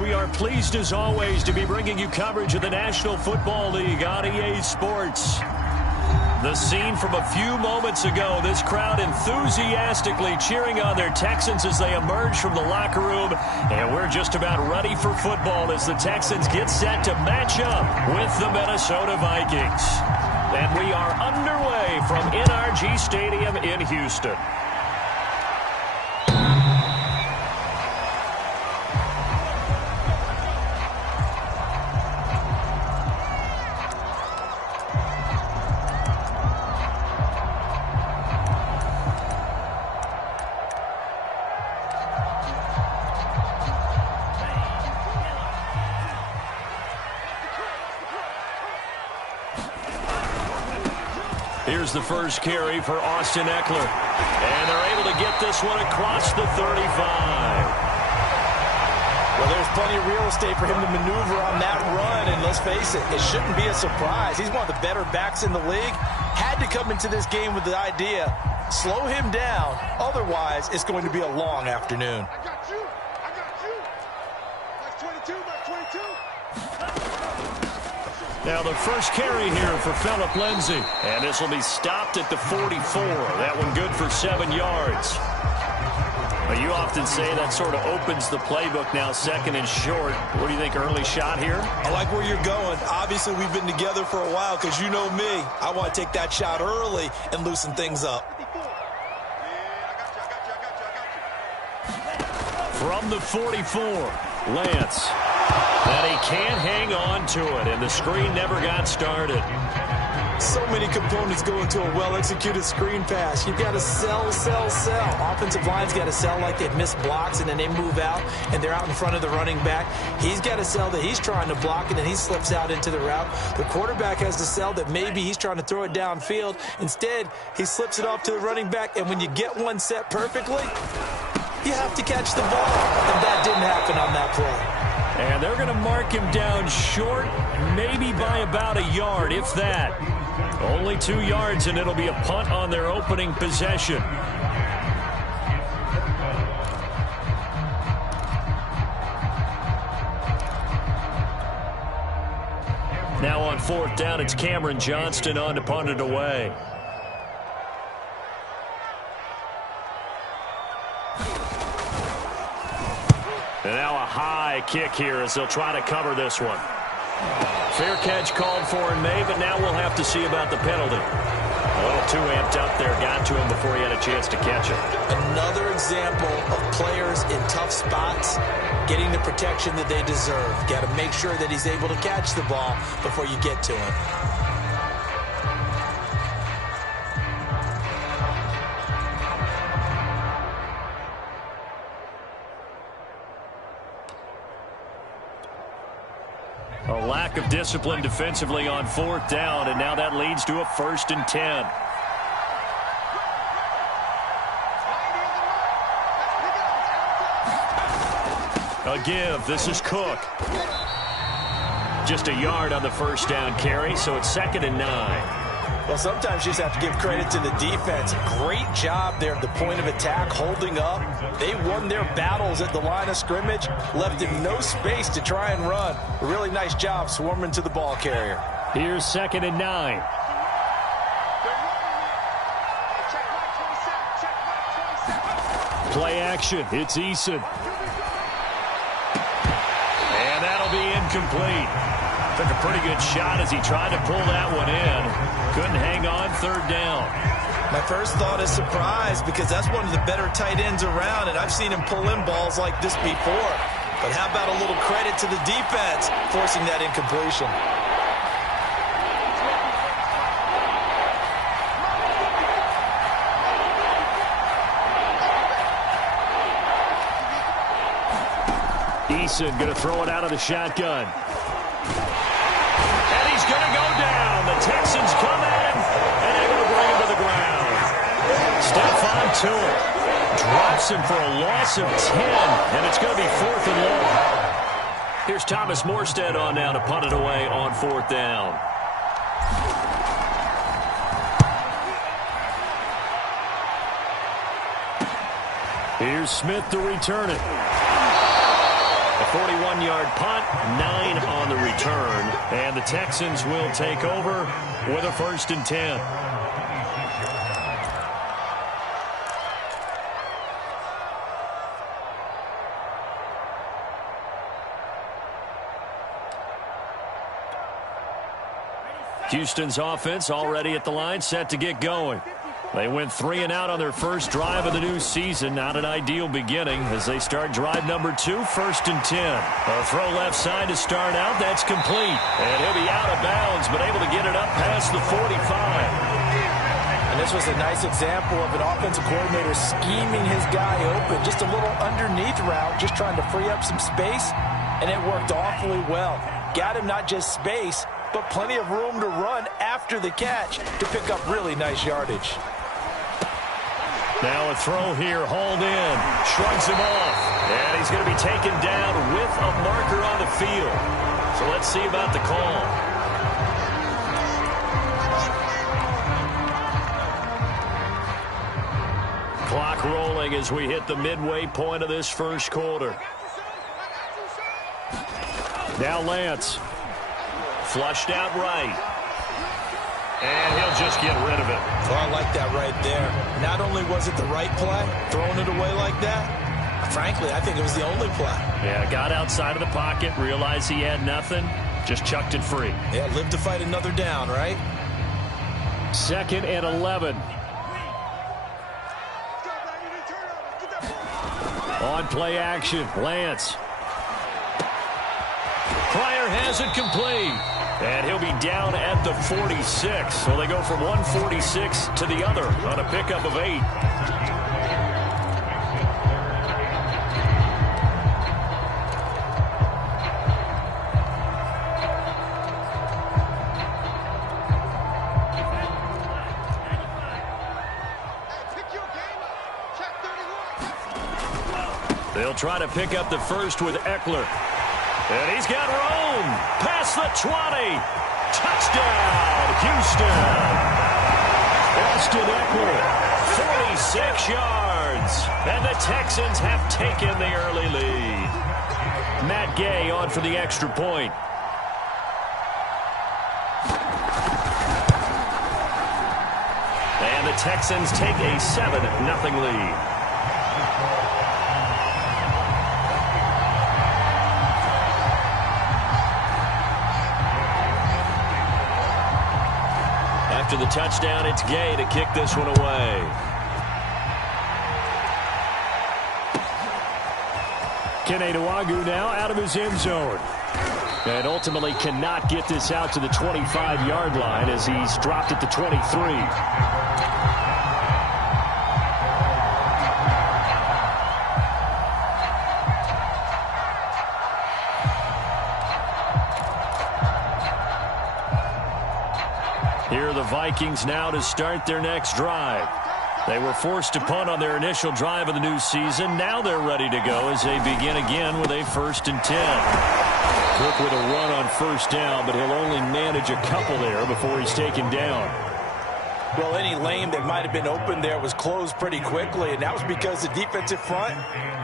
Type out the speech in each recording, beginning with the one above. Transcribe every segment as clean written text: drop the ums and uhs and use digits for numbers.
We are pleased as always to be bringing you coverage of the National Football League on EA Sports. The scene from a few moments ago, this crowd enthusiastically cheering on their Texans as they emerge from the locker room. And we're just about ready for football as the Texans get set to match up with the Minnesota Vikings. And we are underway from NRG Stadium in Houston. Here's the first carry for Austin Eckler. And they're able to get this one across the 35. Well, there's plenty of real estate for him to maneuver on that run. And let's face it, it shouldn't be a surprise. He's one of the better backs in the league. Had to come into this game with the idea, slow him down. Otherwise, it's going to be a long afternoon. I got you. I got you. That's 22. That's 22. Now the first carry here for Phillip Lindsay. And this will be stopped at the 44. That one good for 7 yards. Well, you often say that sort of opens the playbook now, second and short. What do you think, early shot here? I like where you're going. Obviously, we've been together for a while because you know me. I want to take that shot early and loosen things up. From the 44, Lance. And he can't hang on to it, and the screen never got started. So many components go into a well-executed screen pass. You've got to sell. Offensive line's got to sell like they've missed blocks, and then they move out, and they're out in front of the running back. He's got to sell that he's trying to block, and then he slips out into the route. The quarterback has to sell that maybe he's trying to throw it downfield. Instead, he slips it off to the running back, and when you get one set perfectly, you have to catch the ball, and that didn't happen on that play. And they're going to mark him down short, maybe by about a yard, if that. Only 2 yards, and it'll be a punt on their opening possession. Now on 4th down, it's Cameron Johnston on to punt it away. And now a high kick here as they'll try to cover this one. Fair catch called for in May, but now we'll have to see about the penalty. A little too amped up there, got to him before he had a chance to catch it. Another example of players in tough spots getting the protection that they deserve. Got to make sure that he's able to catch the ball before you get to him. A lack of discipline defensively on 4th down, and now that leads to a 1st and 10. A give. This is Cook. Just a yard on the 1st down carry, so it's 2nd and 9. Well, sometimes you just have to give credit to the defense. Great job there at the point of attack, holding up. They won their battles at the line of scrimmage, left him no space to try and run. A really nice job swarming to the ball carrier. Here's 2nd and 9. Play action. It's Eason. And that'll be incomplete. Took a pretty good shot as he tried to pull that one in. Couldn't hang on 3rd down. My first thought is surprise because that's one of the better tight ends around, and I've seen him pull in balls like this before. But how about a little credit to the defense forcing that incompletion? Eason going to throw it out of the shotgun. And he's going to go down. The Texans come at him and able to bring him to the ground. Stephon Tuitt drops him for a loss of 10, and it's going to be 4th and long. Here's Thomas Morstead on now to punt it away on 4th down. Here's Smith to return it. The 41-yard punt, 9 on the return. And the Texans will take over with a 1st and 10. Houston's offense already at the line, set to get going. They went 3 and out on their first drive of the new season. Not an ideal beginning as they start drive number 2, 1st and 10. A throw left side to start out. That's complete. And he'll be out of bounds, but able to get it up past the 45. And this was a nice example of an offensive coordinator scheming his guy open. Just a little underneath route, just trying to free up some space, and it worked awfully well. Got him not just space, but plenty of room to run after the catch to pick up really nice yardage. Now a throw here, hauled in, shrugs him off, and he's going to be taken down with a marker on the field. So let's see about the call. Clock rolling as we hit the midway point of this first quarter. Now Lance. Flushed out right. And he'll just get rid of it. Oh, I like that right there. Not only was it the right play, throwing it away like that, frankly, I think it was the only play. Yeah, got outside of the pocket, realized he had nothing, just chucked it free. Yeah, live to fight another down, right? 2nd and 11. On play action, Lance. Pryor has it complete. And he'll be down at the 46. So they go from 146 to the other on a pickup of 8. They'll try to pick up the first with Eckler. And he's got room past the 20. Touchdown, Houston. Austin Eckler, 46 yards. And the Texans have taken the early lead. Matt Gay on for the extra point. And the Texans take a 7-0 lead. After the touchdown, it's Gay to kick this one away. Kene Nwangwu now out of his end zone. And ultimately cannot get this out to the 25-yard line as he's dropped at the 23. Here are the Vikings now to start their next drive. They were forced to punt on their initial drive of the new season. Now they're ready to go as they begin again with a 1st and 10. Cook with a run on 1st down, but he'll only manage a couple there before he's taken down. Well, any lane that might have been open there was closed pretty quickly, and that was because the defensive front,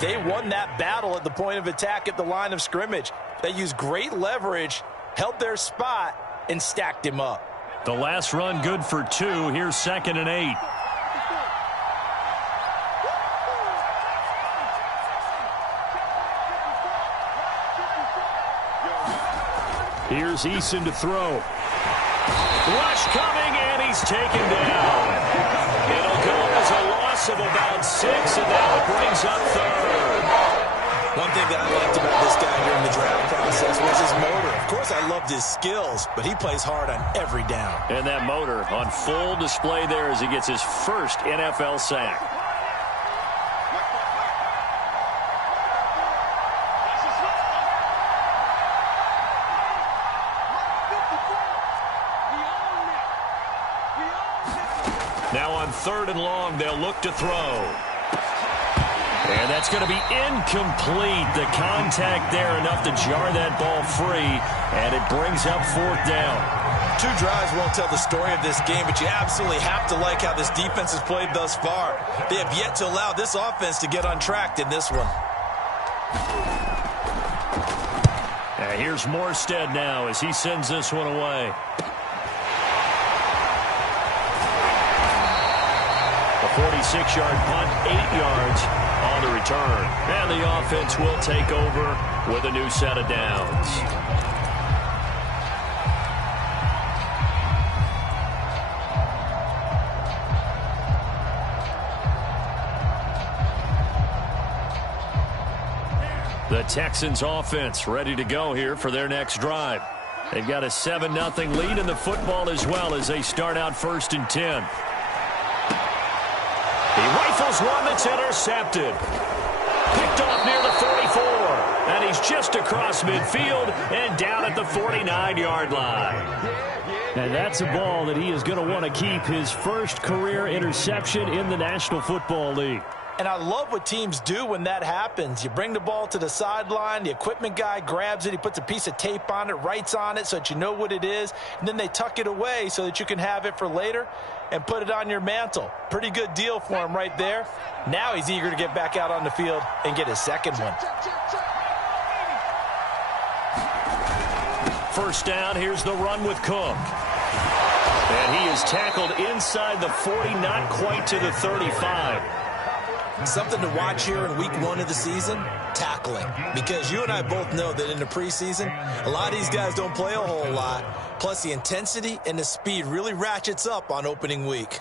they won that battle at the point of attack at the line of scrimmage. They used great leverage, held their spot, and stacked him up. The last run good for 2. Here's 2nd and 8. Here's Eason to throw. Rush coming, and he's taken down. It'll go as a loss of about 6, and now it brings up 3rd. One thing that I liked about this guy during the draft process was his motor. Of course, I loved his skills, but he plays hard on every down. And that motor on full display there as he gets his first NFL sack. Now on 3rd and long, they'll look to throw. And that's going to be incomplete. The contact there enough to jar that ball free, and it brings up 4th down. 2 drives won't tell the story of this game, but you absolutely have to like how this defense has played thus far. They have yet to allow this offense to get untracked in this one. And here's Morstead now as he sends this one away. A 46-yard punt, 8 yards on the return. And the offense will take over with a new set of downs. The Texans offense ready to go here for their next drive. They've got a 7-0 lead in the football as well as they start out 1st and 10. He rifles one that's intercepted. Picked off near the 44. And he's just across midfield and down at the 49-yard line. And that's a ball that he is going to want to keep, his first career interception in the National Football League. And I love what teams do when that happens. You bring the ball to the sideline, the equipment guy grabs it, he puts a piece of tape on it, writes on it so that you know what it is, and then they tuck it away so that you can have it for later and put it on your mantle. Pretty good deal for him right there. Now he's eager to get back out on the field and get his second one. First down, here's the run with Cook. And he is tackled inside the 40, not quite to the 35. Something to watch here in week 1 of the season, tackling. Because you and I both know that in the preseason, a lot of these guys don't play a whole lot. Plus, the intensity and the speed really ratchets up on opening week.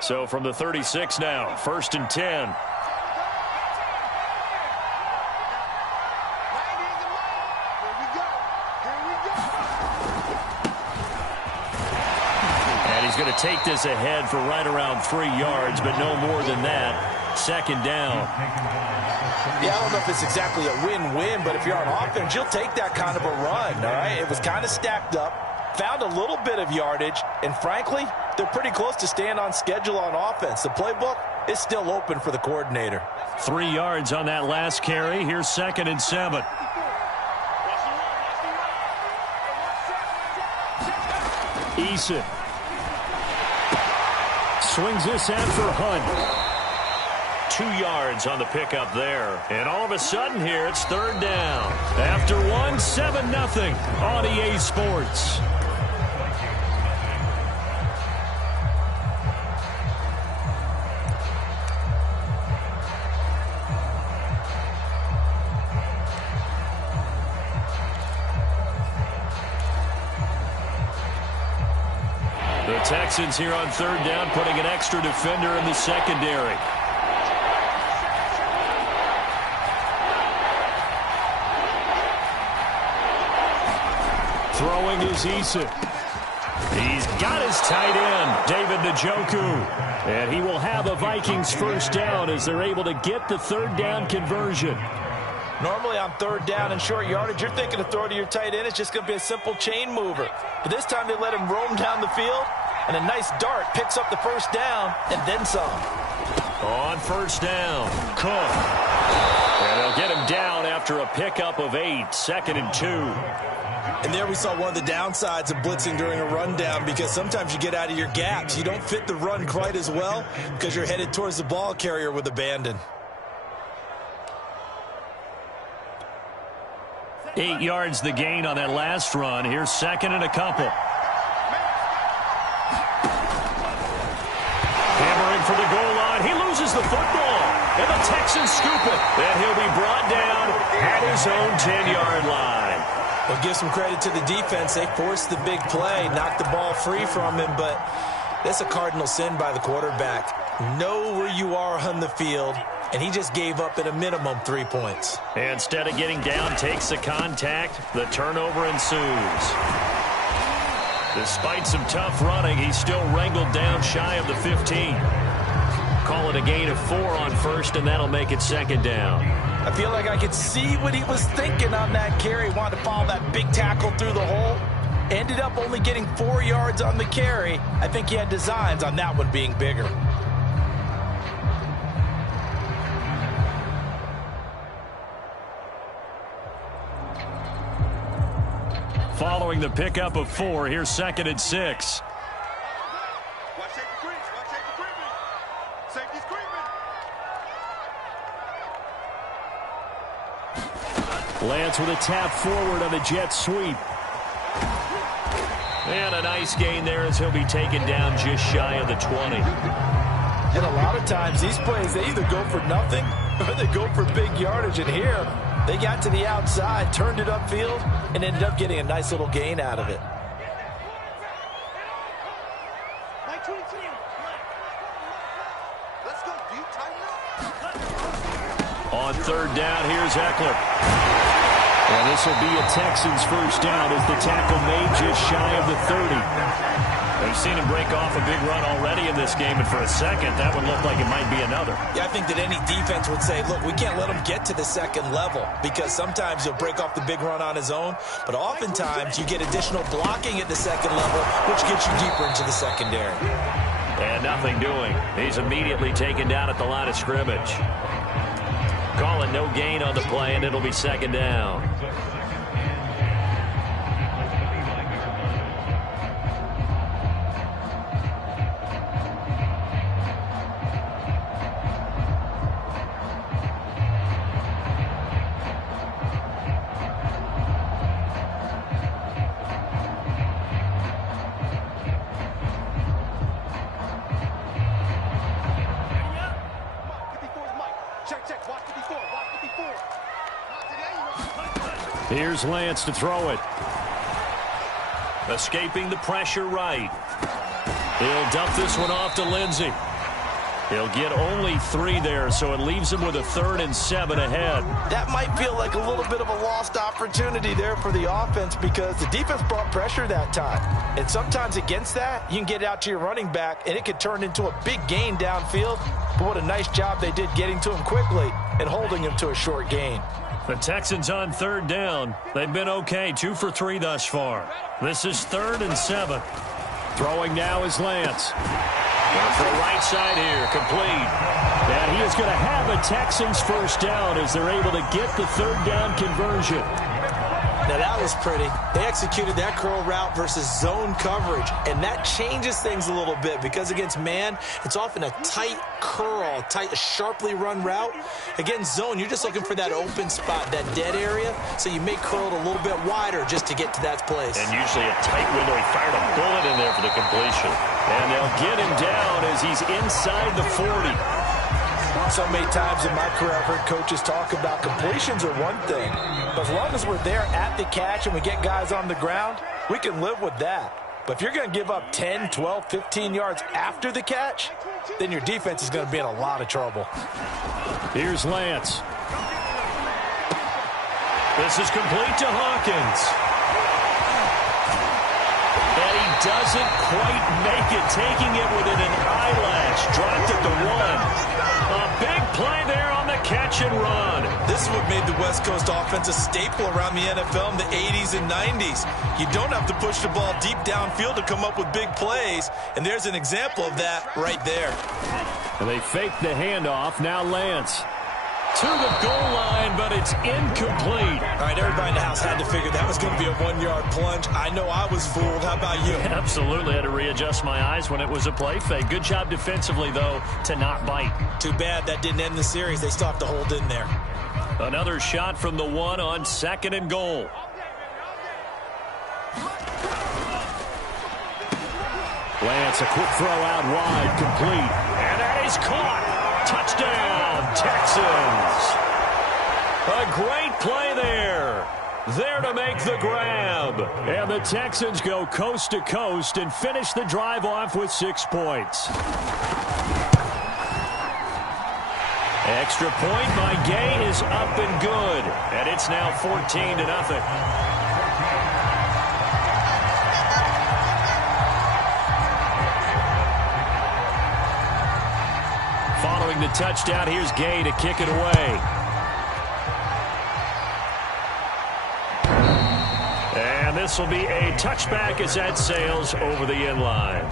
So from the 36 now, 1st and 10. He's going to take this ahead for right around 3 yards, but no more than that. 2nd down. Yeah, I don't know if it's exactly a win-win, but if you're on offense, you'll take that kind of a run, all right? It was kind of stacked up, found a little bit of yardage, and frankly, they're pretty close to staying on schedule on offense. The playbook is still open for the coordinator. 3 yards on that last carry. Here's 2nd and 7. Eason swings this out for Hunt. 2 yards on the pickup there. And all of a sudden here, it's 3rd down. After 1, 7-0 on EA Sports. The Texans here on 3rd down, putting an extra defender in the secondary. Throwing is Eason. He's got his tight end, David Njoku. And he will have a Vikings 1st down as they're able to get the 3rd down conversion. Normally on 3rd down and short yardage, you're thinking to throw to your tight end. It's just going to be a simple chain mover. But this time they let him roam down the field, and a nice dart picks up the 1st down and then some. On 1st down, Cook. And they'll get him down after a pickup of 8, 2nd and 2. And there we saw one of the downsides of blitzing during a rundown, because sometimes you get out of your gaps. You don't fit the run quite as well because you're headed towards the ball carrier with abandon. 8 yards the gain on that last run. Here's 2nd and a couple. Hammering for the goal line. He loses the football. And the Texans scoop it. And he'll be brought down at his own 10-yard line. Well, give some credit to the defense. They forced the big play, knocked the ball free from him, but that's a cardinal sin by the quarterback. Know where you are on the field, and he just gave up at a minimum 3 points. And instead of getting down, takes the contact. The turnover ensues. Despite some tough running, he's still wrangled down shy of the 15. Call it a gain of 4 on 1st, and that'll make it 2nd down. I feel like I could see what he was thinking on that carry. Wanted to follow that big tackle through the hole. Ended up only getting 4 yards on the carry. I think he had designs on that one being bigger. Following the pickup of 4, here's 2nd and 6. Watch safety screen. Watch safety screen. Safety screen. Lance with a tap forward on the jet sweep. And a nice gain there as he'll be taken down just shy of the 20. And a lot of times these plays, they either go for nothing or they go for big yardage. And here, they got to the outside, turned it upfield, and ended up getting a nice little gain out of it. On third down, here's Eckler. And this will be a Texans first down as the tackle made just shy of the 30. We've seen him break off a big run already in this game, and for a second, that would look like it might be another. Yeah, I think that any defense would say, look, we can't let him get to the second level because sometimes he'll break off the big run on his own, but oftentimes you get additional blocking at the second level, which gets you deeper into the secondary. And nothing doing. He's immediately taken down at the line of scrimmage. Call it no gain on the play, and it'll be second down. Here's Lance to throw it. Escaping the pressure right. He'll dump this one off to Lindsey. He'll get only 3 there, so it leaves him with a 3rd and 7 ahead. That might feel like a little bit of a lost opportunity there for the offense because the defense brought pressure that time. And sometimes against that, you can get out to your running back, and it could turn into a big gain downfield. But what a nice job they did getting to him quickly and holding him to a short gain. The Texans on third down. They've been okay, 2 for 3 thus far. This is 3rd and 7. Throwing now is Lance. Going for the right side here, complete. And he is going to have a Texans first down as they're able to get the third down conversion. Now that was pretty. They executed that curl route versus zone coverage, and that changes things a little bit because against man, it's often a tight curl, a sharply run route. Against zone, you're just looking for that open spot, that dead area, so you may curl it a little bit wider just to get to that place. And usually a tight window. He fired a bullet in there for the completion. And they'll get him down as he's inside the 40. So many times in my career, I've heard coaches talk about completions are one thing, but as long as we're there at the catch and we get guys on the ground, we can live with that. But if you're going to give up 10, 12, 15 yards after the catch, then your defense is going to be in a lot of trouble. Here's Lance. This is complete to Hawkins. And he doesn't quite make it, taking it within an eyelash. Dropped at the 1. A big play there on the catch and run. This is what made the West Coast offense a staple around the NFL in the 80s and 90s. You don't have to push the ball deep downfield to come up with big plays, and there's an example of that right there. And they fake the handoff. Now Lance. To the goal line, but it's incomplete. All right, everybody in the house had to figure that was going to be a 1-yard plunge. I know I was fooled. How about you? Absolutely. Had to readjust my eyes when it was a play fake. Good job defensively, though, to not bite. Too bad that didn't end the series. They still have to hold in there. Another shot from the 1 on 2nd and goal. Lance, a quick throw out wide, complete. And that is caught. Touchdown, Texans. A great play there. There to make the grab. And the Texans go coast to coast and finish the drive off with 6 points. Extra point by Gay is up and good. And it's now 14-0. Following the touchdown, here's Gay to kick it away. And this will be a touchback as that sails over the end line.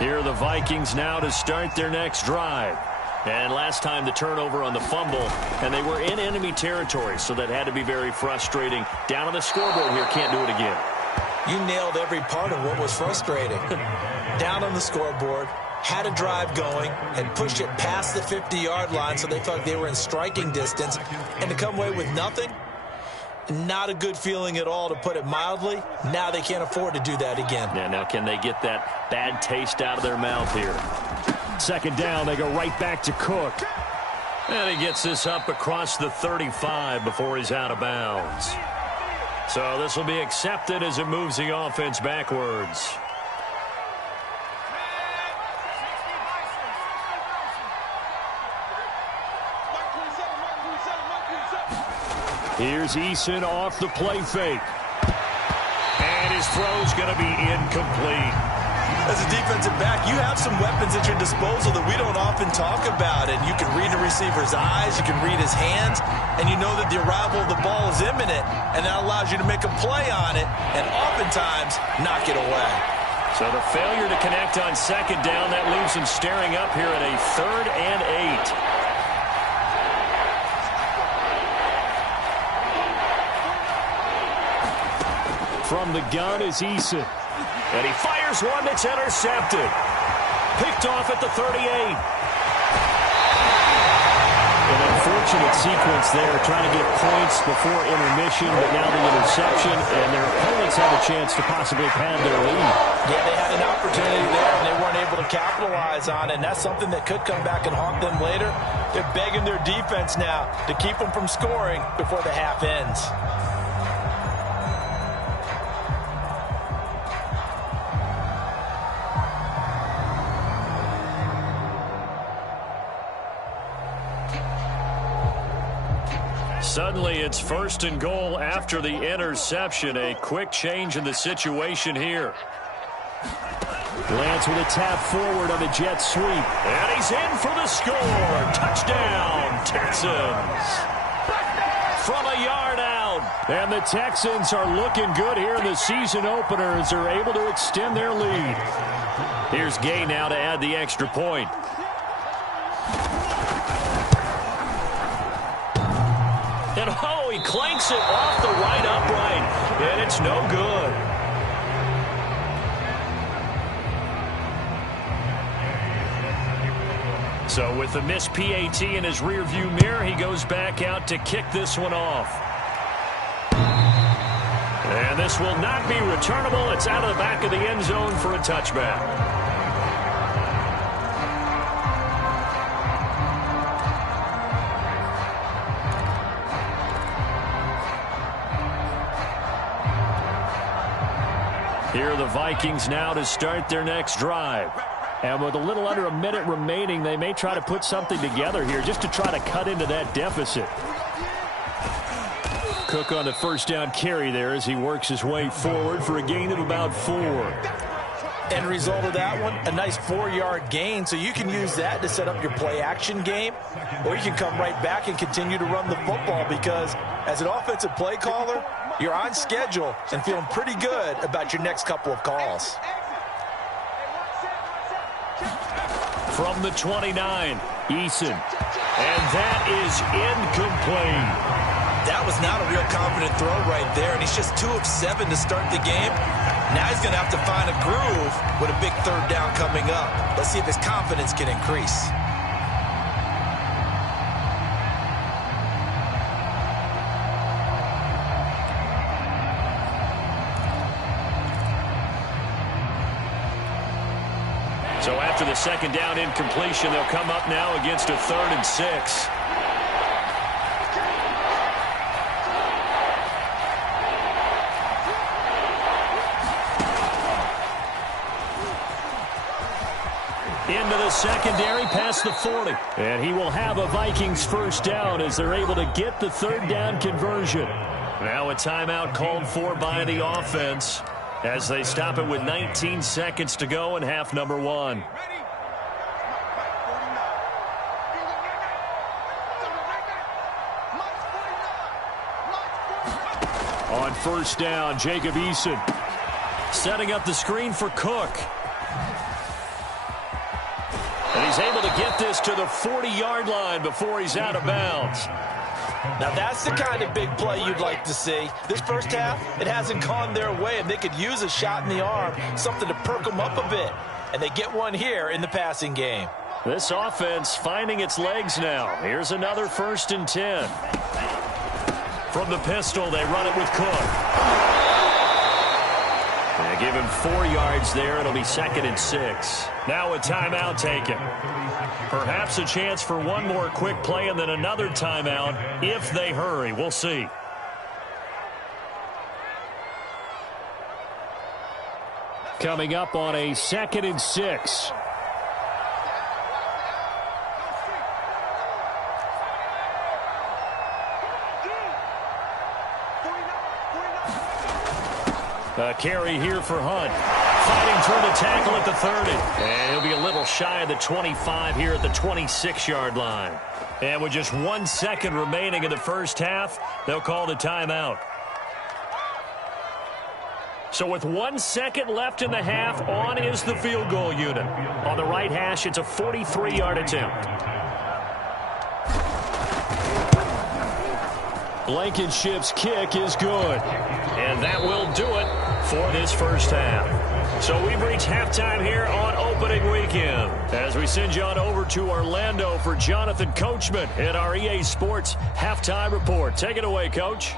Here are the Vikings now to start their next drive. And last time the turnover on the fumble, and they were in enemy territory, so that had to be very frustrating. Down on the scoreboard here, can't do it again. You nailed every part of what was frustrating. Down on the scoreboard, had a drive going, and pushed it past the 50-yard line so they felt they were in striking distance, and to come away with nothing, not a good feeling at all, to put it mildly. Now they can't afford to do that again. Yeah, now can they get that bad taste out of their mouth here? Second down, they go right back to Cook. And he gets this up across the 35 before he's out of bounds. So this will be accepted as it moves the offense backwards. Here's Eason off the play fake. And his throw's going to be incomplete. As a defensive back, you have some weapons at your disposal that we don't often talk about. And you can read the receiver's eyes, you can read his hands, and you know that the arrival of the ball is imminent, and that allows you to make a play on it and oftentimes knock it away. So the failure to connect on second down, that leaves him staring up here at a 3rd and 8. From the gun is Eason. And he fires one that's intercepted. Picked off at the 38. An unfortunate sequence there, trying to get points before intermission, but now the interception, and their opponents have a chance to possibly pad their lead. Yeah, they had an opportunity there, and they weren't able to capitalize on it, and that's something that could come back and haunt them later. They're begging their defense now to keep them from scoring before the half ends. Suddenly, it's 1st and goal after the interception. A quick change in the situation here. Lance with a tap forward on the jet sweep. And he's in for the score. Touchdown, Texans. From a yard out. And the Texans are looking good here in the season opener as they're able to extend their lead. Here's Gay now to add the extra point. And oh, he clanks it off the right upright. And it's no good. So with the missed PAT in his rearview mirror, he goes back out to kick this one off. And this will not be returnable. It's out of the back of the end zone for a touchback. Here are the Vikings now to start their next drive. And with a little under a minute remaining, they may try to put something together here just to try to cut into that deficit. Cook on the first down carry there as he works his way forward for a gain of about 4. End result of that one, a nice 4-yard gain, so you can use that to set up your play-action game, or you can come right back and continue to run the football because as an offensive play caller, you're on schedule and feeling pretty good about your next couple of calls. From the 29, Eason. And that is incomplete. That was not a real confident throw right there, and he's just 2 of 7 to start the game. Now he's going to have to find a groove with a big 3rd down coming up. Let's see if his confidence can increase. So after the second down incompletion, they'll come up now against a 3rd and 6. Into the secondary past the 40. And he will have a Vikings first down as they're able to get the 3rd down conversion. Now a timeout called for by the offense as they stop it with 19 seconds to go in half number 1. On first down, Jacob Eason. Setting up the screen for Cook. And he's able to get this to the 40-yard line before he's out of bounds. Now, that's the kind of big play you'd like to see. This first half, it hasn't gone their way, and they could use a shot in the arm, something to perk them up a bit. And they get one here in the passing game. This offense finding its legs now. Here's another 1st and 10. From the pistol, they run it with Cook. They give him 4 yards there. It'll be 2nd and 6. Now a timeout taken. Perhaps a chance for one more quick play and then another timeout if they hurry. We'll see. Coming up on a 2nd and 6. A carry here for Hunt. Fighting through the tackle at the 30. And he'll be a little shy of the 25 here at the 26-yard line. And with just 1 second remaining in the first half, they'll call the timeout. So with 1 second left in the half, on is the field goal unit. On the right hash, it's a 43-yard attempt. Blankenship's kick is good. And that will do it for this first half. So we've reached halftime here on opening weekend as we send you on over to Orlando for Jonathan Coachman in our EA Sports Halftime Report. Take it away, Coach.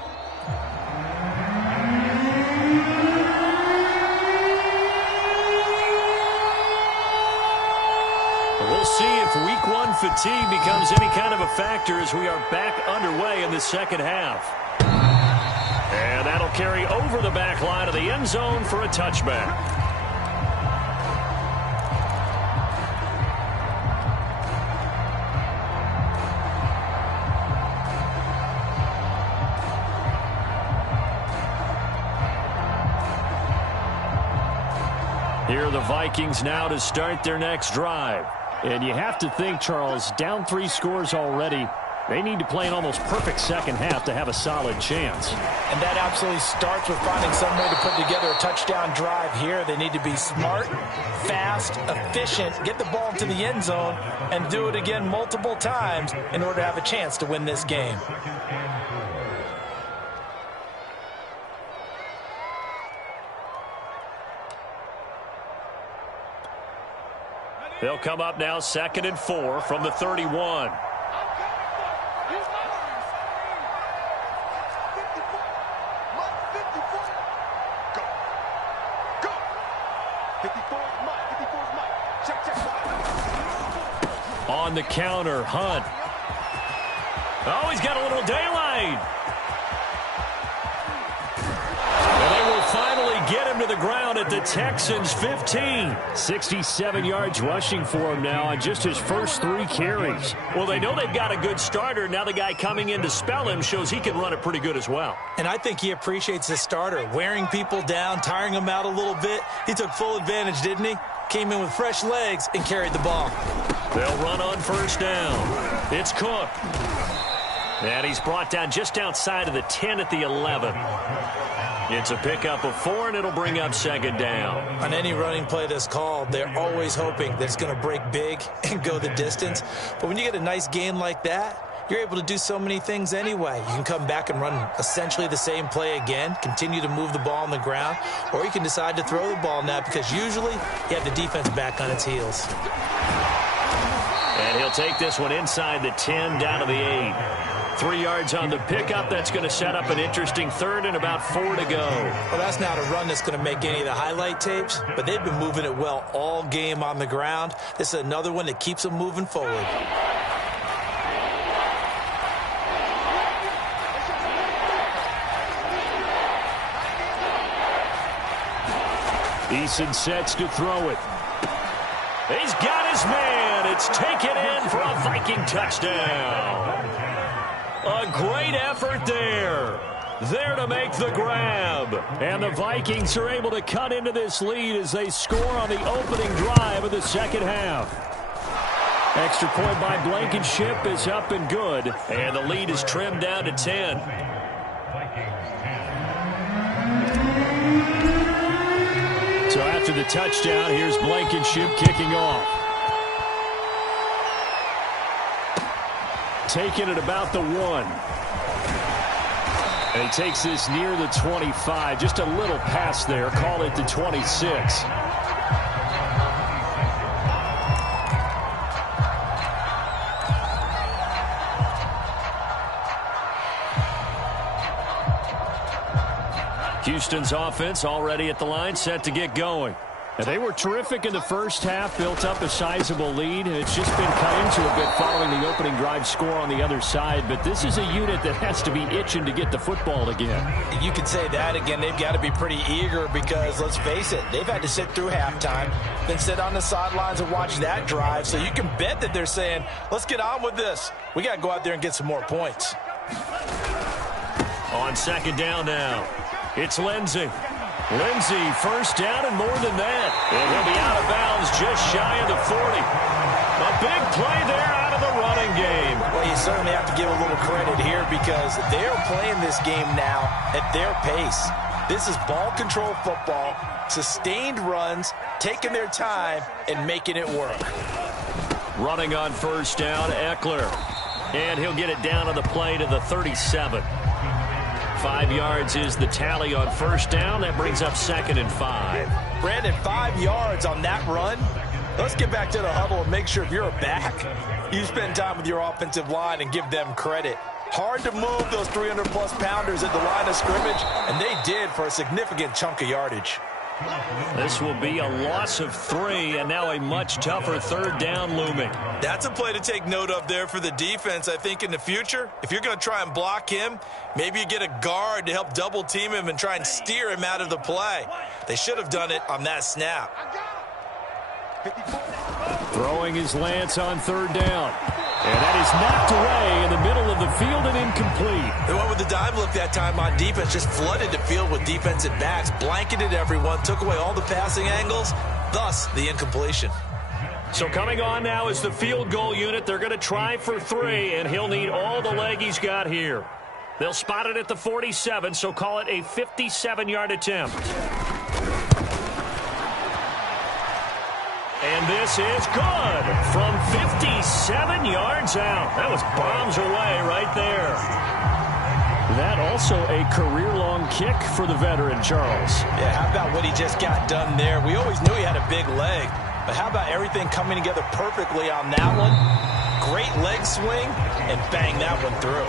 We'll see if week 1 fatigue becomes any kind of a factor as we are back underway in the second half. And that'll carry over the back line of the end zone for a touchback. Here are the Vikings now to start their next drive. And you have to think, Charles, down 3 scores already. They need to play an almost perfect second half to have a solid chance. And that absolutely starts with finding some way to put together a touchdown drive here. They need to be smart, fast, efficient, get the ball to the end zone, and do it again multiple times in order to have a chance to win this game. They'll come up now 2nd and 4 from the 31. On the counter, Hunt. Oh, he's got a little daylight. And they will finally get him to the ground at the Texans' 15. 67 yards rushing for him now on just his first 3 carries. Well, they know they've got a good starter. Now the guy coming in to spell him shows he can run it pretty good as well. And I think he appreciates the starter, wearing people down, tiring them out a little bit. He took full advantage, didn't he? Came in with fresh legs and carried the ball. They'll run on first down. It's Cook. And he's brought down just outside of the 10 at the 11. It's a pickup of 4, and it'll bring up 2nd down. On any running play that's called, they're always hoping that it's going to break big and go the distance. But when you get a nice gain like that, you're able to do so many things anyway. You can come back and run essentially the same play again, continue to move the ball on the ground, or you can decide to throw the ball now because usually you have the defense back on its heels. And he'll take this one inside the 10 down to the 8. 3 yards on the pickup. That's going to set up an interesting 3rd and about 4 to go. Well, that's not a run that's going to make any of the highlight tapes, but they've been moving it well all game on the ground. This is another one that keeps them moving forward. Eason sets to throw it. He's got his man. It's taken in for a Viking touchdown. A great effort there. There to make the grab. And the Vikings are able to cut into this lead as they score on the opening drive of the second half. Extra point by Blankenship is up and good. And the lead is trimmed down to 10. So after the touchdown, here's Blankenship kicking off. taken at about the 1. And he takes this near the 25. Just a little pass there. Call it the 26. Houston's offense already at the line, set to get going. And they were terrific in the first half, built up a sizable lead, and it's just been cut into a bit following the opening drive score on the other side. But this is a unit that has to be itching to get the football again. You could say that again. They've got to be pretty eager because, let's face it, they've had to sit through halftime, then sit on the sidelines and watch that drive. So you can bet that they're saying, let's get on with this. We got to go out there and get some more points. On second down now, it's Lindsey. Lindsey, first down and more than that. And he'll be out of bounds just shy of the 40. A big play there out of the running game. Well, you certainly have to give a little credit here because they're playing this game now at their pace. This is ball control football, sustained runs, taking their time, and making it work. Running on first down, Eckler. And he'll get it down on the play to the 37. 5 yards is the tally on first down. That brings up 2nd and 5. Brandon, 5 yards on that run. Let's get back to the huddle and make sure if you're a back, you spend time with your offensive line and give them credit. Hard to move those 300-plus pounders at the line of scrimmage, and they did for a significant chunk of yardage. This will be a loss of 3, and now a much tougher third down looming. That's a play to take note of there for the defense, I think, in the future. If you're going to try and block him, maybe you get a guard to help double-team him and try and steer him out of the play. They should have done it on that snap. Throwing his Lance on third down. And that is knocked away in the middle of the field and incomplete. They went with the dime look that time on defense, just flooded the field with defensive backs, blanketed everyone, took away all the passing angles, thus the incompletion. So coming on now is the field goal unit. They're going to try for 3, and he'll need all the leg he's got here. They'll spot it at the 47, so call it a 57-yard attempt. And this is good from 57 yards out. That was bombs away right there. That also a career-long kick for the veteran, Charles. Yeah, how about what he just got done there? We always knew he had a big leg, but how about everything coming together perfectly on that one? Great leg swing, and bang that one through.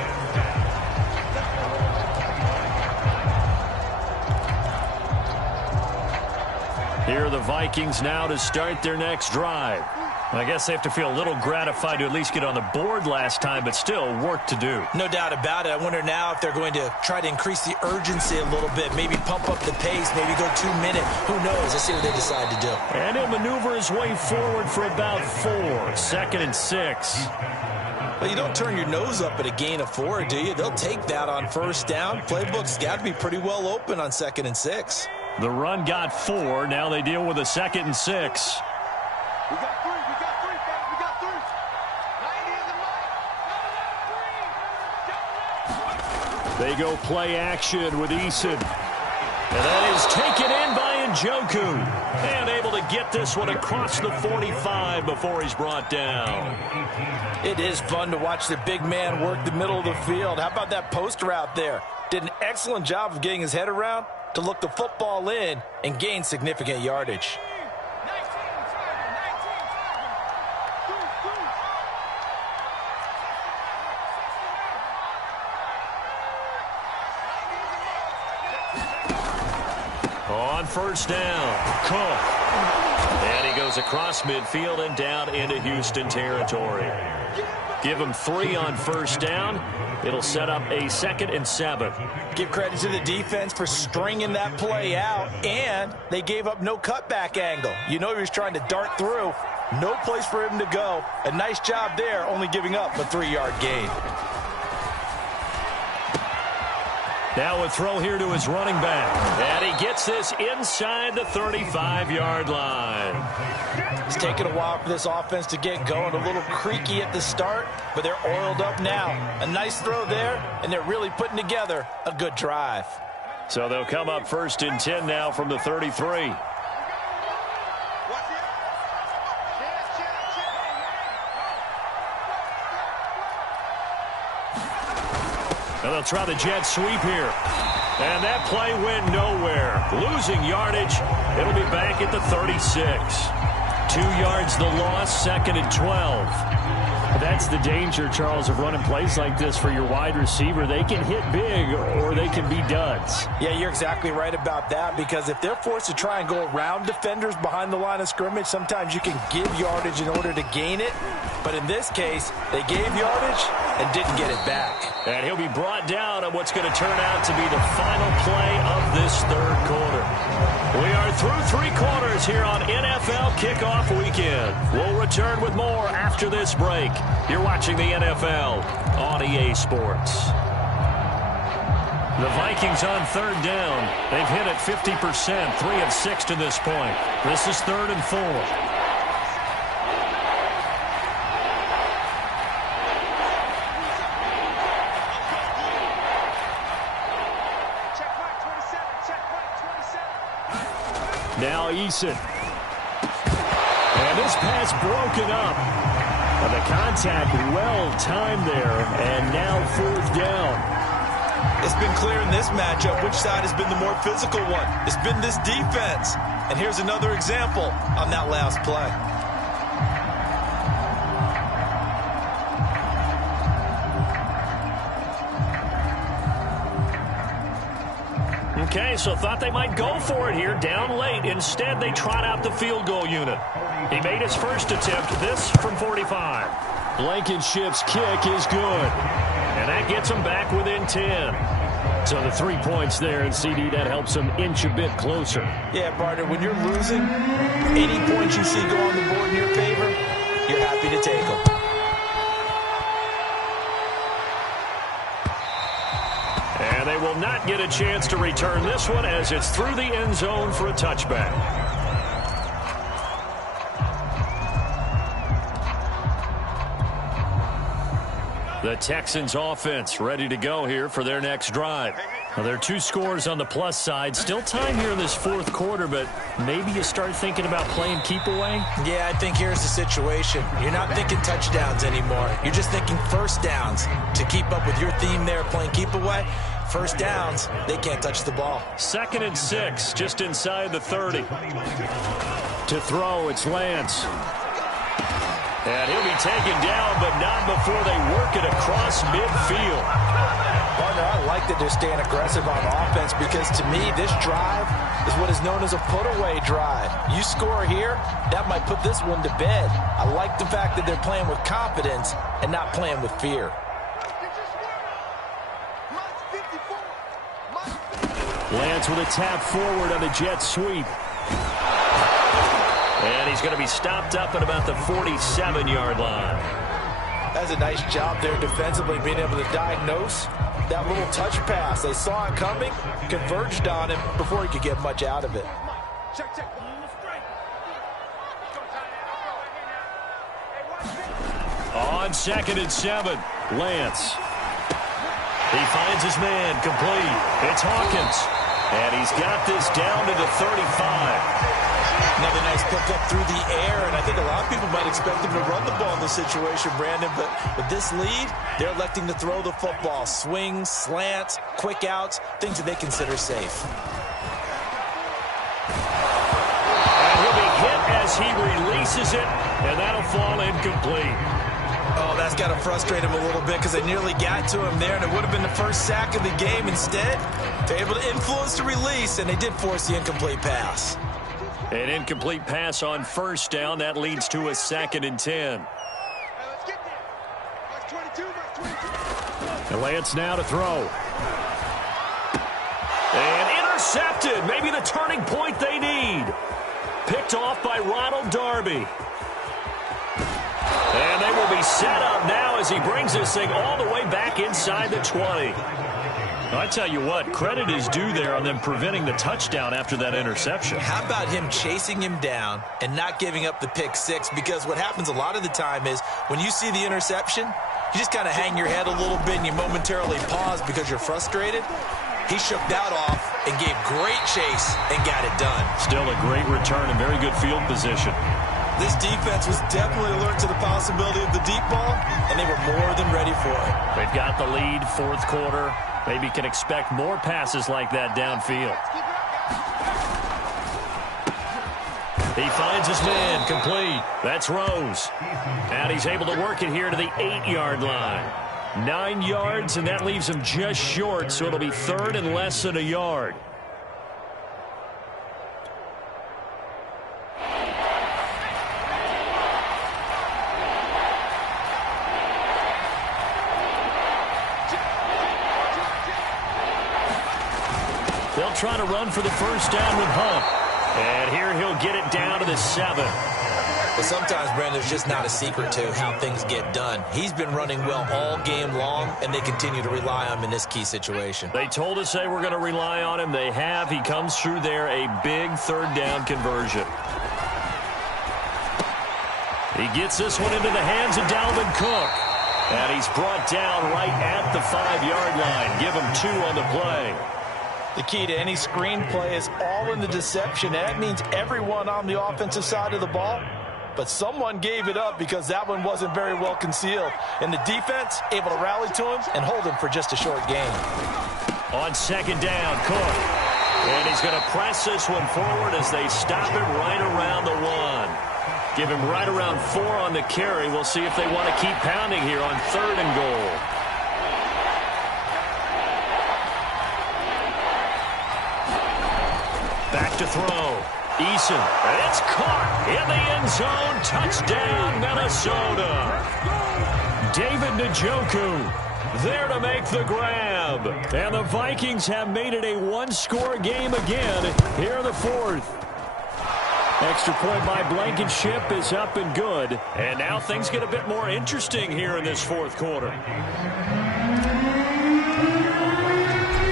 Here are the Vikings now to start their next drive. I guess they have to feel a little gratified to at least get on the board last time, but still work to do. No doubt about it. I wonder now if they're going to try to increase the urgency a little bit, maybe pump up the pace, maybe go 2 minute. Who knows? Let's see what they decide to do. And he'll maneuver his way forward for about 4. 2nd and 6. Well, you don't turn your nose up at a gain of 4, do you? They'll take that on first down. Playbook's got to be pretty well open on 2nd and 6. The run got 4. Now they deal with a 2nd and 6. We got 3. We got 3, fans. We got 3. 90 in the mic. They go play action with Eason. And that is taken in by Njoku. And able to get this one across the 45 before he's brought down. It is fun to watch the big man work the middle of the field. How about that post route there? Did an excellent job of getting his head around to look the football in and gain significant yardage. On first down, Cook. And he goes across midfield and down into Houston territory. Give him 3 on first down. It'll set up a 2nd and 7. Give credit to the defense for stringing that play out, and they gave up no cutback angle. You know he was trying to dart through. No place for him to go. A nice job there, only giving up a 3-yard gain. Now a throw here to his running back. And he gets this inside the 35-yard line. It's taken a while for this offense to get going. A little creaky at the start, but they're oiled up now. A nice throw there, and they're really putting together a good drive. So they'll come up 1st and 10 now from the 33. And they'll try the jet sweep here. And that play went nowhere. Losing yardage. It'll be back at the 36. 2 yards the loss, 2nd and 12. That's the danger, Charles, of running plays like this for your wide receiver. They can hit big or they can be duds. Yeah, you're exactly right about that, because if they're forced to try and go around defenders behind the line of scrimmage, sometimes you can give yardage in order to gain it. But in this case, they gave yardage and didn't get it back. And he'll be brought down on what's going to turn out to be the final play of this 3rd quarter. We are through 3 quarters here on NFL Kickoff Weekend. We'll return with more after this break. You're watching the NFL on EA Sports. The Vikings on 3rd down. They've hit it 50%, 3 of 6 to this point. This is 3rd and 4. Now Eason. And this pass broken up. And the contact well-timed there. And now 4th down. It's been clear in this matchup which side has been the more physical one. It's been this defense. And here's another example on that last play. Okay, so thought they might go for it here, down late. Instead, they trot out the field goal unit. He made his first attempt, this from 45. Blankenship's kick is good. And that gets them back within 10. So the 3 points there, and CD, that helps them inch a bit closer. Yeah, partner, when you're losing, any points you see go on the board in your favor, you're happy to take them. And they will not get a chance to return this one as it's through the end zone for a touchback. The Texans offense ready to go here for their next drive. Now, there are 2 scores on the plus side. Still time here in this 4th quarter, but maybe you start thinking about playing keep away? Yeah, I think here's the situation. You're not thinking touchdowns anymore. You're just thinking first downs. To keep up with your theme there, playing keep away, first downs, they can't touch the ball. 2nd and 6, just inside the 30. To throw, it's Lance. And he'll be taken down, but not before they work it across midfield. Partner, I like that they're staying aggressive on offense, because to me, this drive is what is known as a put-away drive. You score here, that might put this one to bed. I like the fact that they're playing with confidence and not playing with fear. Lance with a tap forward on the jet sweep. And he's going to be stopped up at about the 47-yard line. That's a nice job there defensively, being able to diagnose that little touch pass. They saw it coming, converged on him before he could get much out of it. On 2nd and 7, Lance. He finds his man, complete. It's Hawkins. And he's got this down to the 35. Another nice pickup through the air, and I think a lot of people might expect him to run the ball in this situation, Brandon, but with this lead, they're electing to throw the football. Swings, slants, quick outs, things that they consider safe. And he'll be hit as he releases it, and that'll fall incomplete. Oh, that's got to frustrate him a little bit, because they nearly got to him there, and it would have been the first sack of the game. Instead, they're able to influence the release, and they did force the incomplete pass. An incomplete pass on 1st down. That leads to a 2nd and 10. And Lance now to throw. And intercepted. Maybe the turning point they need. Picked off by Ronald Darby. And they will be set up now as he brings this thing all the way back inside the 20. I tell you what, credit is due there on them preventing the touchdown after that interception. How about him chasing him down and not giving up the pick 6? Because what happens a lot of the time is when you see the interception, you just kind of hang your head a little bit and you momentarily pause because you're frustrated. He shook that off and gave great chase and got it done. Still a great return and very good field position. This defense was definitely alert to the possibility of the deep ball, and they were more than ready for it. They've got the lead, fourth quarter. Maybe can expect more passes like that downfield. He finds his man, complete. That's Rose. And he's able to work it here to the 8-yard line. 9 yards, and that leaves him just short, so it'll be third and less than a yard. They'll try to run for the first down with Hunt. And here he'll get it down to the 7. But sometimes, Brandon, there's just not a secret to how things get done. He's been running well all game long, and they continue to rely on him in this key situation. They told us they were going to rely on him. They have. He comes through there, a big third down conversion. He gets this one into the hands of Dalvin Cook. And he's brought down right at the 5-yard line. Give him 2 on the play. The key to any screen play is all in the deception. That means everyone on the offensive side of the ball. But someone gave it up because that one wasn't very well concealed. And the defense able to rally to him and hold him for just a short gain. On second down, Cook. And he's going to press this one forward as they stop him right around the 1. Give him right around 4 on the carry. We'll see if they want to keep pounding here on third and goal. Back to throw. Eason. And it's caught in the end zone. Touchdown, Minnesota. David Njoku there to make the grab. And the Vikings have made it a one-score game again here in the fourth. Extra point by Blankenship is up and good. And now things get a bit more interesting here in this fourth quarter.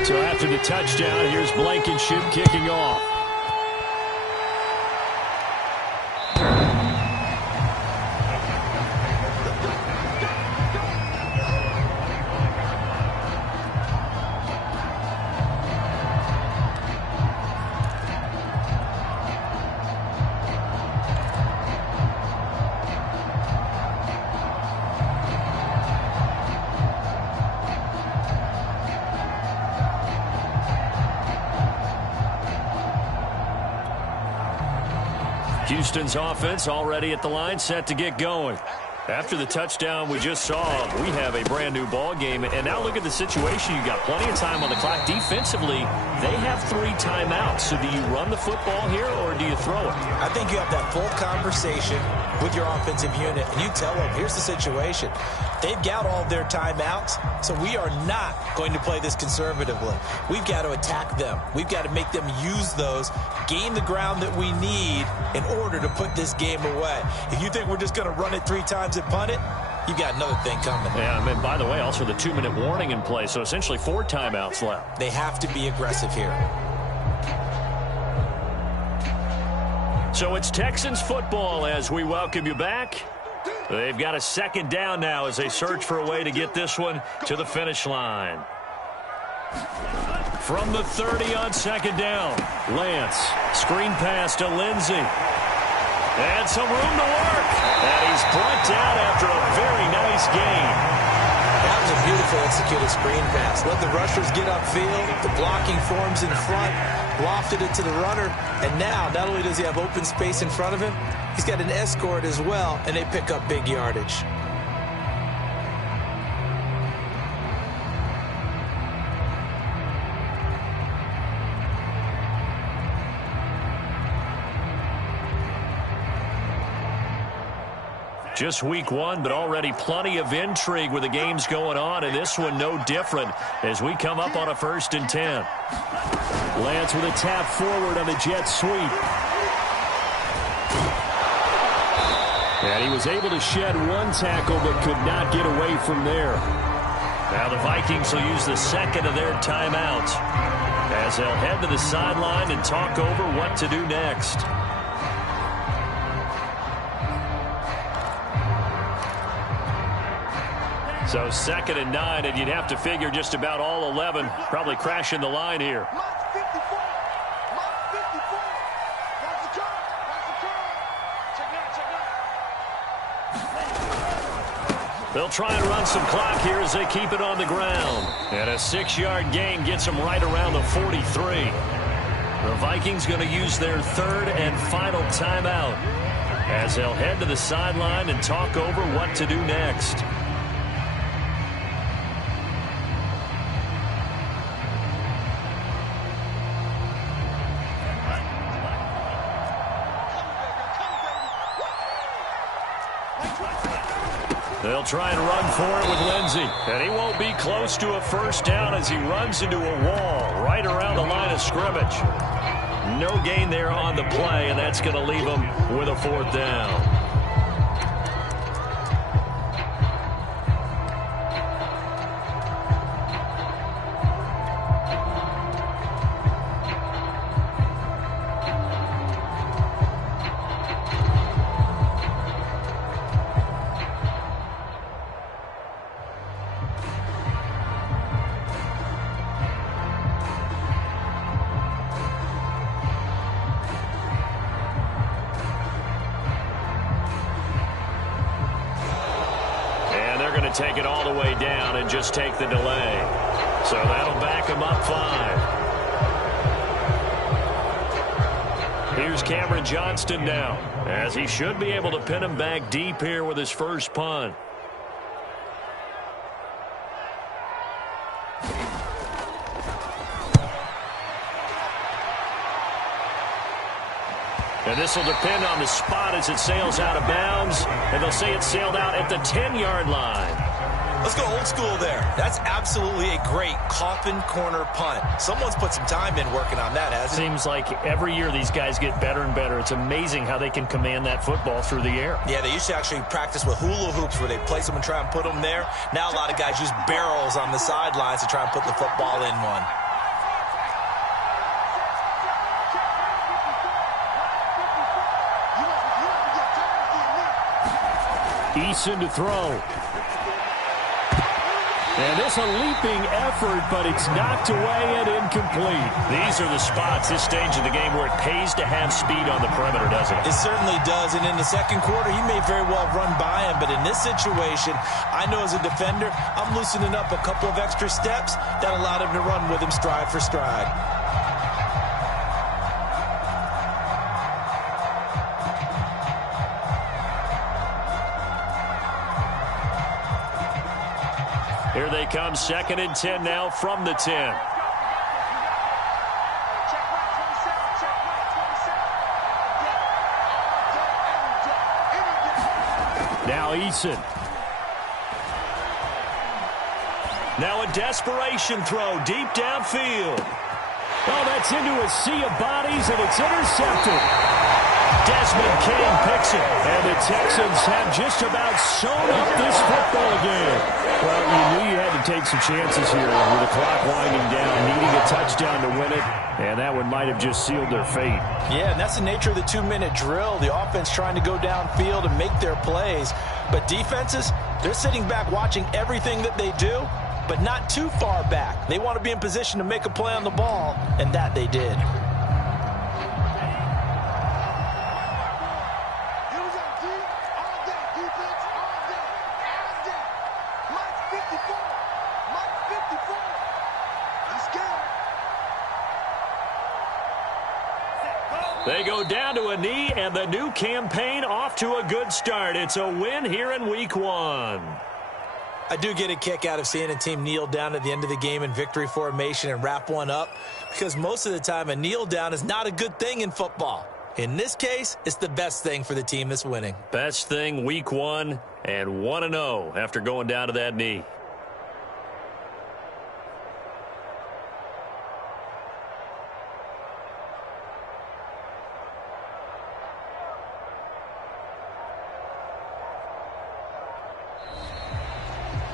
So after the touchdown, here's Blankenship kicking off. Houston's offense already at the line, set to get going. After the touchdown we just saw, we have a brand-new ball game. And now look at the situation. You got plenty of time on the clock. Defensively, they have 3 timeouts. So do you run the football here or do you throw it? I think you have that full conversation with your offensive unit, and you tell them, here's the situation. They've got all their timeouts, so we are not going to play this conservatively. We've got to attack them. We've got to make them use those, gain the ground that we need in order to put this game away. If you think we're just going to run it 3 times and punt it, you've got another thing coming. Yeah, and by the way, also the 2-minute warning in play, so essentially 4 timeouts left. They have to be aggressive here. So it's Texans football as we welcome you back. They've got a second down now as they search for a way to get this one to the finish line. From the 30 on second down, Lance, screen pass to Lindsey. And some room to work. And he's brought down after a very nice gain. That was a beautiful executed screen pass. Let the rushers get upfield. The blocking forms in front. Lofted it to the runner. And now, not only does he have open space in front of him, he's got an escort as well, and they pick up big yardage. Just week 1, but already plenty of intrigue with the games going on, and this one no different as we come up on a 1st and 10. Lance with a tap forward on the jet sweep. And he was able to shed 1 tackle, but could not get away from there. Now the Vikings will use the 2nd of their timeouts as they'll head to the sideline and talk over what to do next. So 2nd and 9, and you'd have to figure just about all 11 probably crashing the line here. They'll try and run some clock here as they keep it on the ground. And a 6-yard gain gets them right around the 43. The Vikings going to use their third and final timeout as they'll head to the sideline and talk over what to do next. They'll try and run for it with Lindsey. And he won't be close to a first down as he runs into a wall right around the line of scrimmage. No gain there on the play, and that's going to leave him with a 4th down. Take it all the way down and just take the delay. So that'll back him up 5. Here's Cameron Johnston now, as he should be able to pin him back deep here with his first punt. And this will depend on the spot as it sails out of bounds. And they'll say it sailed out at the 10-yard line. Let's go old school there. That's absolutely a great coffin corner punt. Someone's put some time in working on that, hasn't it? Seems like every year these guys get better and better. It's amazing how they can command that football through the air. Yeah, they used to actually practice with hula hoops where they place them and try and put them there. Now a lot of guys use barrels on the sidelines to try and put the football in one. Eason to throw. And this a leaping effort, but it's knocked away and incomplete. These are the spots this stage of the game where it pays to have speed on the perimeter, doesn't it? It certainly does. And in the second quarter, he may very well run by him. But in this situation, I know as a defender, I'm loosening up a couple of extra steps that allowed him to run with him stride for stride. Here they come, 2nd and 10 now from the 10. Now Eason. Now a desperation throw deep downfield. Oh, that's into a sea of bodies, and it's intercepted. Desmond King picks it. And the Texans have just about sewn up this football game. Well, you knew you had to take some chances here with the clock winding down, needing a touchdown to win it, and that one might have just sealed their fate. Yeah, and that's the nature of the 2-minute drill. The offense trying to go downfield and make their plays. But defenses, they're sitting back watching everything that they do, but not too far back. They want to be in position to make a play on the ball, and that they did. They go down to a knee, and the new campaign off to a good start. It's a win here in Week 1. I do get a kick out of seeing a team kneel down at the end of the game in victory formation and wrap one up, because most of the time a kneel down is not a good thing in football. In this case, it's the best thing for the team that's winning. Best thing Week 1 and 1-0 after going down to that knee.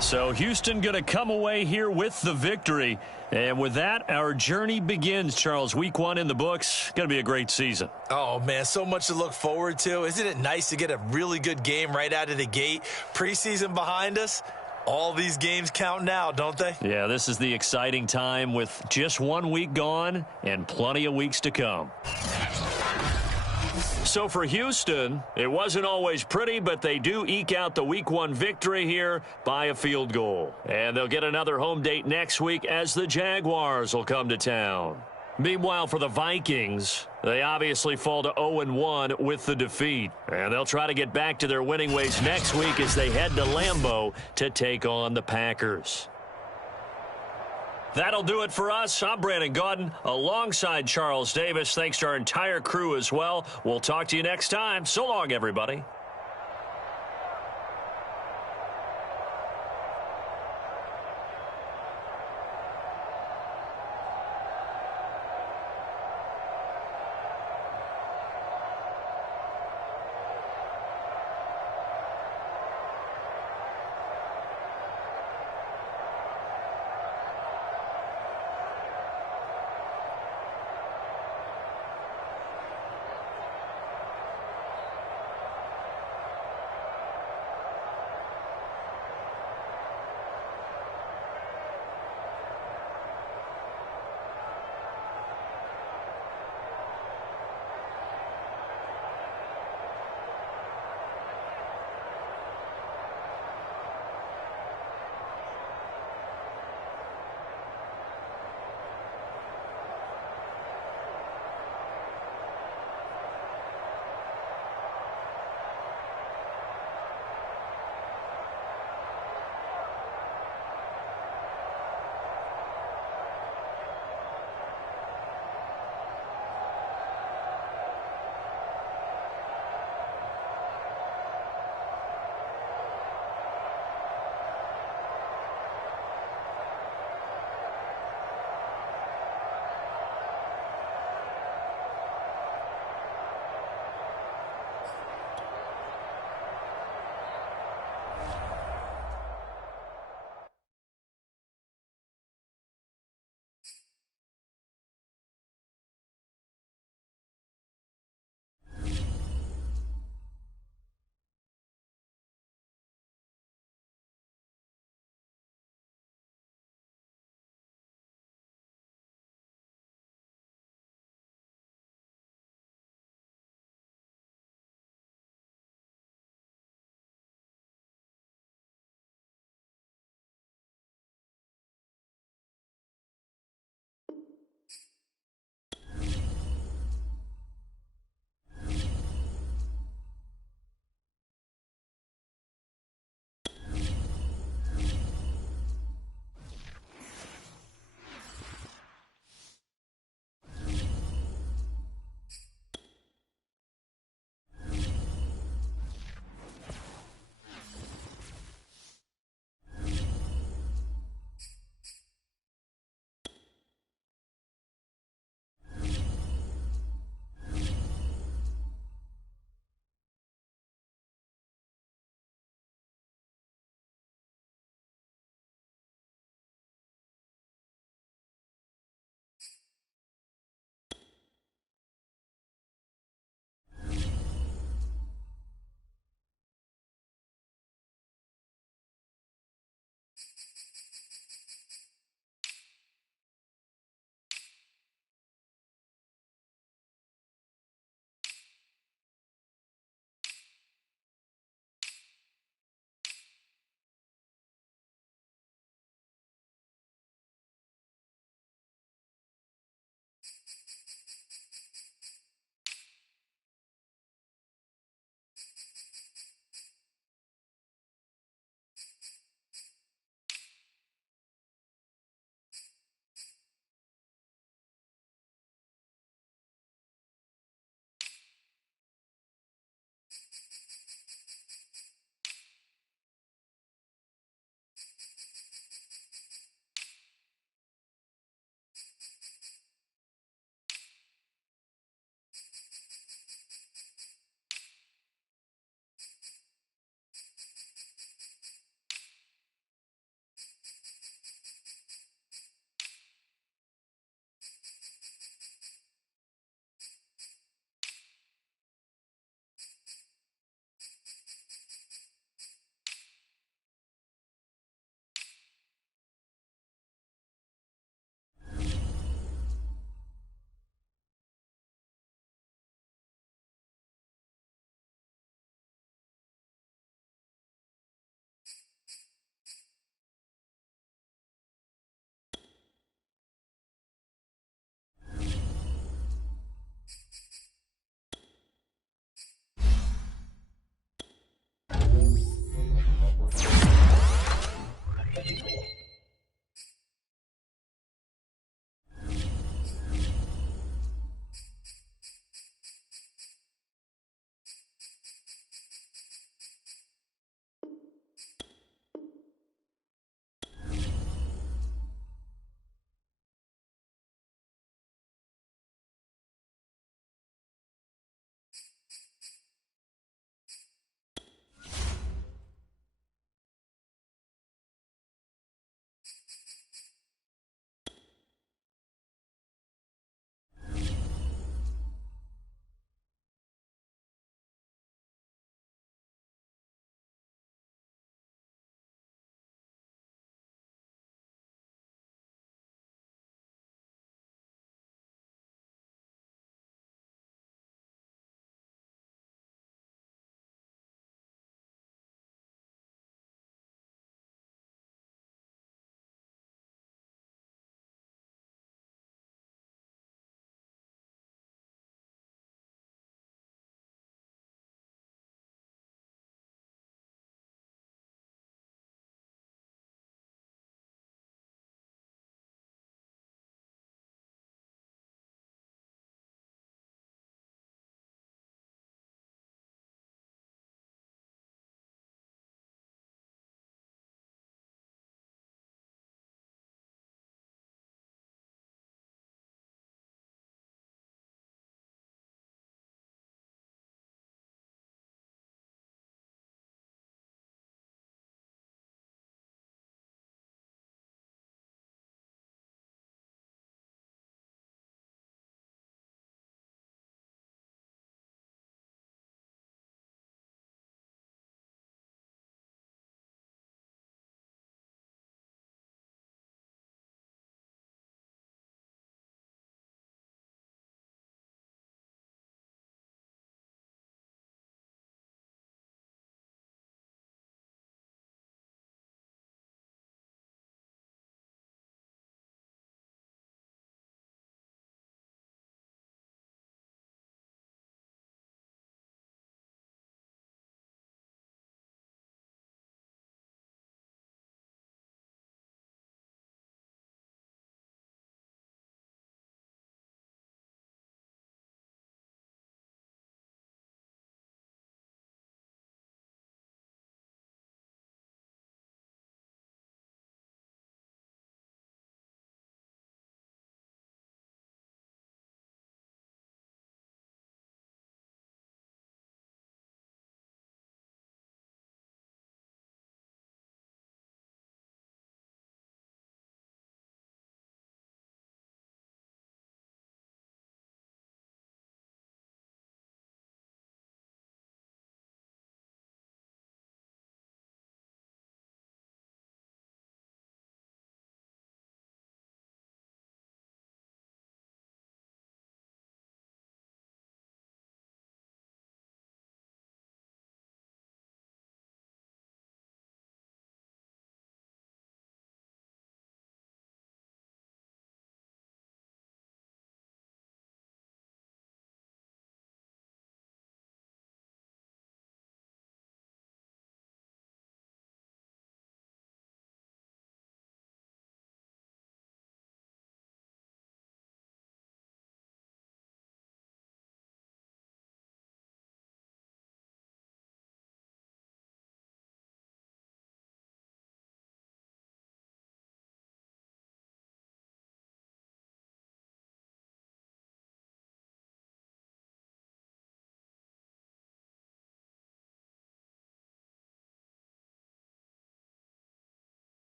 So Houston going to come away here with the victory. And with that, our journey begins, Charles. Week 1 in the books. Going to be a great season. Oh, man, so much to look forward to. Isn't it nice to get a really good game right out of the gate? Preseason behind us. All these games count now, don't they? Yeah, this is the exciting time with just 1 week gone and plenty of weeks to come. So for Houston, it wasn't always pretty, but they do eke out the Week 1 victory here by a field goal. And they'll get another home date next week as the Jaguars will come to town. Meanwhile, for the Vikings, they obviously fall to 0-1 with the defeat. And they'll try to get back to their winning ways next week as they head to Lambeau to take on the Packers. That'll do it for us. I'm Brandon Gaudin alongside Charles Davis. Thanks to our entire crew as well. We'll talk to you next time. So long, everybody.